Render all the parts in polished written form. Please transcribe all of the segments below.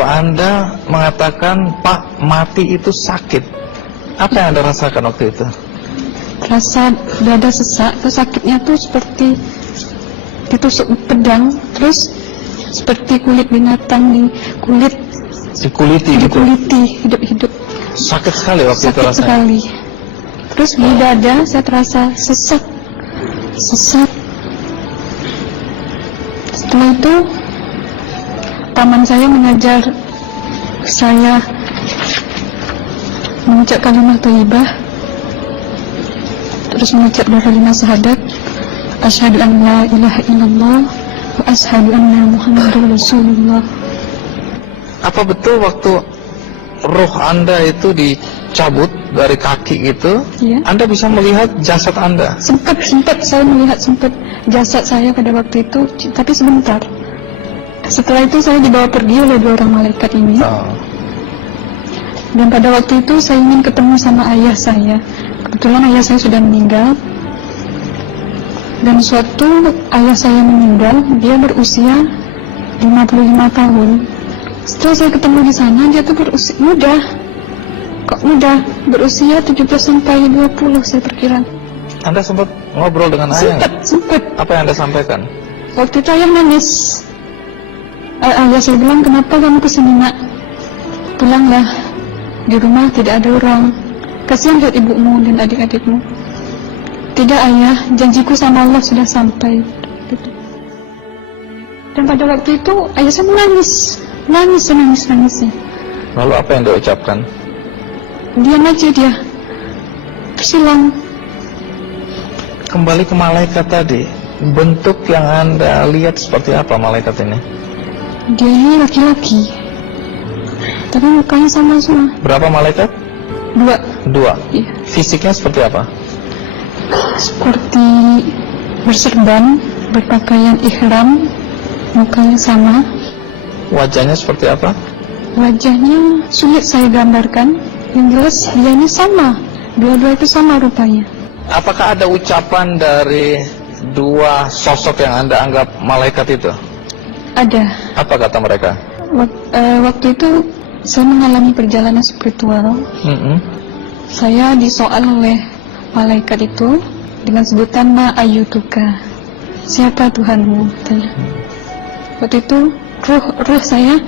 bahwa Anda mengatakan Pak mati itu sakit. Apa yang Anda rasakan waktu itu? Rasa dada sesak, sakitnya tuh seperti ditusuk pedang, terus seperti kulit binatang Dikuliti gitu? hidup-hidup. Sakit sekali waktu itu Sakit rasanya? sekali. Terus di dada saya terasa sesak. Setelah itu paman saya mengajar saya mengucap kalimat thayyibah, terus mengucap dua kalimat syahadat, asyhadu an la ilaha illallah wa asyhadu anna muhammadar rasulullah. Apa betul waktu roh Anda itu dicabut dari kaki gitu, Iya. Anda bisa melihat jasad Anda? Sempat saya melihat jasad saya pada waktu itu, tapi sebentar. Setelah itu saya dibawa pergi oleh dua orang malaikat ini. Dan pada waktu itu saya ingin ketemu sama ayah saya. Kebetulan ayah saya sudah meninggal. Dan suatu ayah saya meninggal, dia berusia 55 tahun. Setelah saya ketemu di sana, dia tuh berusia muda. Kok muda? Berusia 17 sampai 20 saya perkira. Anda sempat ngobrol dengan ayah? Sempat. Apa yang Anda sampaikan? Waktu itu ayah nangis. Ayah saya bilang, kenapa kamu kesini nak? Pulanglah, di rumah tidak ada orang. Kasihan lihat ibumu dan adik-adikmu. Tidak ayah, janjiku sama Allah sudah sampai. Dan pada waktu itu ayah saya menangis. Lalu apa yang dia ucapkan? Diam aja dia, tersilang. Kembali ke malaikat tadi, bentuk yang Anda lihat seperti apa malaikat ini? Dia ini laki-laki, tapi mukanya sama semua. Berapa malaikat? Dua. Iya. Fisiknya seperti apa? Seperti berserban, berpakaian ihram, mukanya sama. Wajahnya seperti apa? Wajahnya sulit saya gambarkan. Yang jelas dia ini sama, dua-dua itu sama rupanya. Apakah ada ucapan dari dua sosok yang Anda anggap malaikat itu? Ada. Apa kata mereka? Waktu itu saya mengalami perjalanan spiritual. Saya disoal oleh malaikat itu dengan sebutan Ma ayyutuka, siapa Tuhanmu? Katanya. Waktu itu roh saya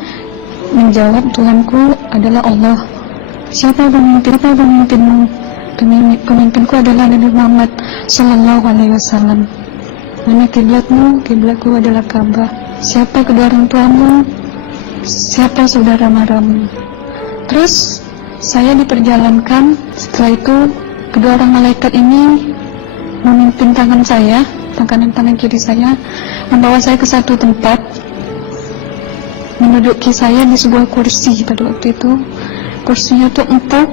menjawab, Tuhanku adalah Allah. Siapa pemimpinmu? Pemimpinku adalah Nabi Muhammad Sallallahu Alaihi Wasallam. Mana kiblatmu? Kiblatku adalah Ka'bah. Siapa kedua orang tuamu? Siapa saudara maramu? Terus saya diperjalankan. Setelah itu kedua orang malaikat ini memimpin tangan kiri saya, membawa saya ke satu tempat, menduduki saya di sebuah kursi. Pada waktu itu kursinya tuh empuk,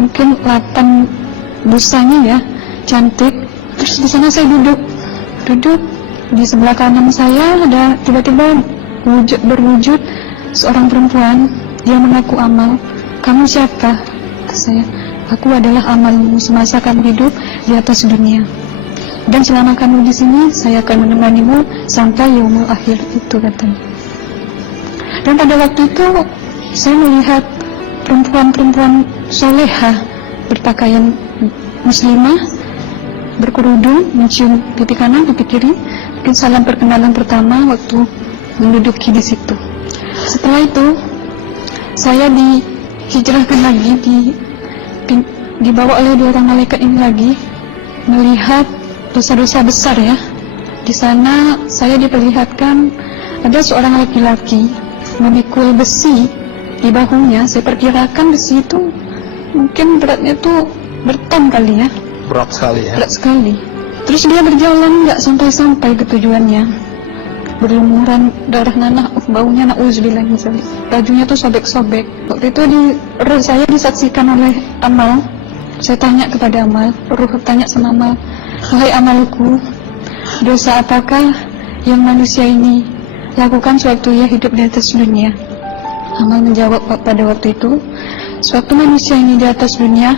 mungkin latan busanya ya, cantik. Terus di sana saya duduk di sebelah kanan saya ada tiba-tiba berwujud seorang perempuan. Dia mengaku Amal. Kamu siapa? Kata saya. Aku adalah amalmu semasa kamu hidup di atas dunia. Dan selama kamu di sini, saya akan menemanimu sampai yaumul akhir, itu katanya. Dan pada waktu itu saya melihat perempuan-perempuan solehah berpakaian muslimah, berkerudung, mencium pipi kanan, pipi kiri. Mungkin salam perkenalan pertama waktu menduduki di situ. Setelah itu saya dihijrahkan lagi, dibawa oleh dua orang malaikat ini lagi, melihat dosa-dosa besar ya. Di sana saya diperlihatkan ada seorang laki-laki memikul besi di bahunya. Saya perkirakan besi itu mungkin beratnya tuh berton kali ya. Berat sekali ya. Berat sekali. Terus dia berjalan nggak sampai ke tujuannya. Berlumuran darah nanah, baunya na'udzubillah misalnya. Bajunya tuh sobek-sobek. Waktu itu saya disaksikan oleh Amal. Saya tanya kepada Amal, Ruh tanya sama Amal, wahai Amalku, dosa apakah yang manusia ini lakukan sewaktu ia hidup di atas dunia? Amal menjawab pada waktu itu, sewaktu manusia ini di atas dunia,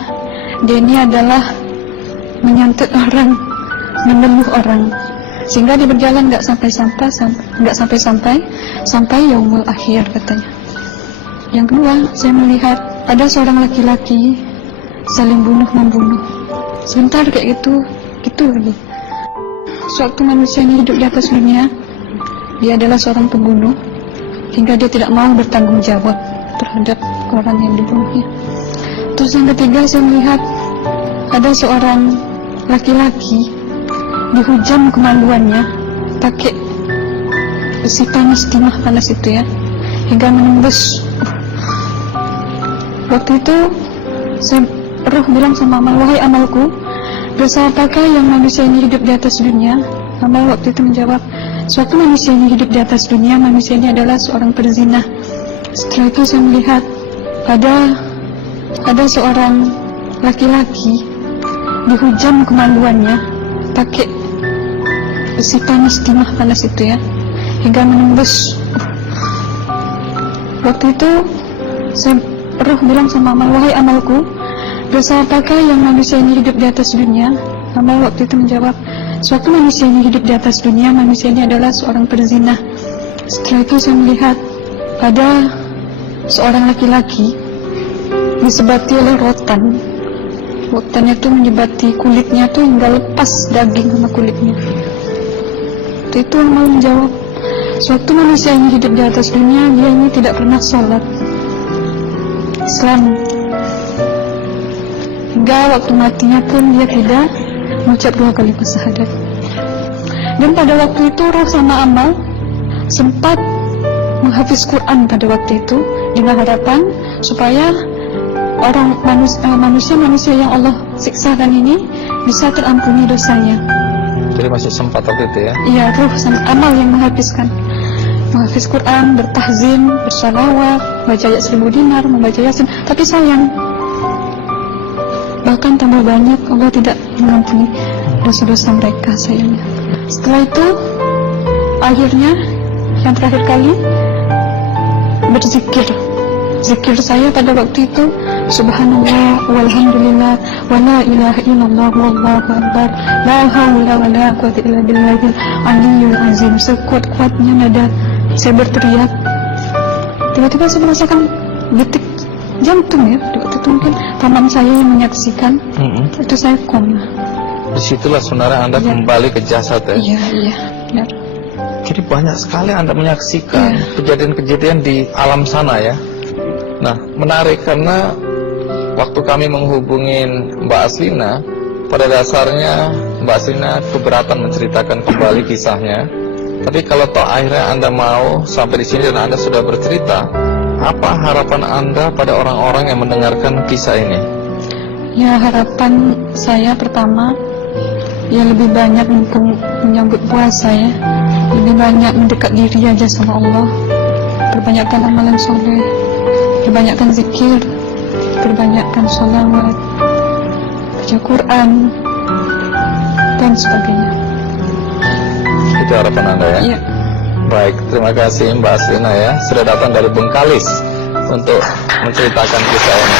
dia ini adalah menyantet orang, meneluh orang, sehingga dia berjalan nggak sampai yaumul akhir katanya. Yang kedua, saya melihat ada seorang laki-laki saling bunuh-membunuh. Sebentar kayak gitu lagi. Sewaktu manusia ini hidup di atas dunia, dia adalah seorang pembunuh, hingga dia tidak mau bertanggung jawab terhadap orang yang dibunuhnya. Terus yang ketiga, saya melihat ada seorang laki-laki dihujam kemaluannya pakai besi panas, timah panas itu ya, hingga menembus. Waktu itu roh bilang sama amal, wahai amalku, dosa apakah yang manusia ini hidup di atas dunia? Amal waktu itu menjawab, suatu manusia ini hidup di atas dunia, manusia ini adalah seorang perzina. Setelah itu saya melihat ada seorang laki-laki dihujam kemaluannya pakai besi panas, timah panas itu ya, hingga menembus. Waktu itu roh bilang sama amal, wahai amalku, dosa apakah yang manusia ini hidup di atas dunia? Amal waktu itu menjawab, suatu manusia ini hidup di atas dunia, manusia ini adalah seorang perzina. Setelah itu saya melihat ada seorang laki-laki disebati oleh rotan. Rotannya itu menyebati kulitnya tuh hingga lepas daging sama kulitnya. Itu amal menjawab, suatu manusia ini hidup di atas dunia, dia ini tidak pernah sholat Islam, hingga waktu matinya pun dia tidak mengucap 2 kalimat syahadat. Dan pada waktu itu roh sama amal sempat menghafiz Quran pada waktu itu dengan harapan supaya orang manusia yang Allah siksakan ini bisa terampuni dosanya. Jadi masih sempat waktu itu ya? Iya, roh sama amal yang menghafiz Quran, bertahzim, bersalawat, baca ayat 1000 dinar, membaca yasin. Tapi sayang, bahkan tambah banyak Allah tidak mengampuni dosa-dosa mereka, sayangnya. Setelah itu, akhirnya yang terakhir kali berzikir. Zikir saya pada waktu itu, subhanallah, walhamdulillah, wa la ilaha illallah, wallahu akbar, la haula wa la quwwata illa billahil aliyyil azim. Sekuat-kuatnya nada saya berteriak, tiba-tiba saya merasakan detik jantung ya. Waktu itu mungkin paman saya yang menyaksikan. Itu saya koma. Disitulah saudara Anda kembali ke jasad ya? Iya, benar. Jadi banyak sekali Anda menyaksikan kejadian-kejadian di alam sana ya. Nah, menarik karena waktu kami menghubungin Mbak Aslina, pada dasarnya Mbak Aslina keberatan menceritakan kembali kisahnya. Tapi kalau toh akhirnya Anda mau sampai di sini dan Anda sudah bercerita, apa harapan Anda pada orang-orang yang mendengarkan kisah ini? Ya, harapan saya pertama, ya lebih banyak menyambut puasa ya, lebih banyak mendekat diri aja sama Allah, perbanyakkan amalan soleh, perbanyakkan zikir, perbanyakkan sholawat, baca Quran, dan sebagainya. Itu harapan Anda ya? Iya. Baik, terima kasih Mbak Aslina ya, sudah datang dari Bengkalis untuk menceritakan kisah ini.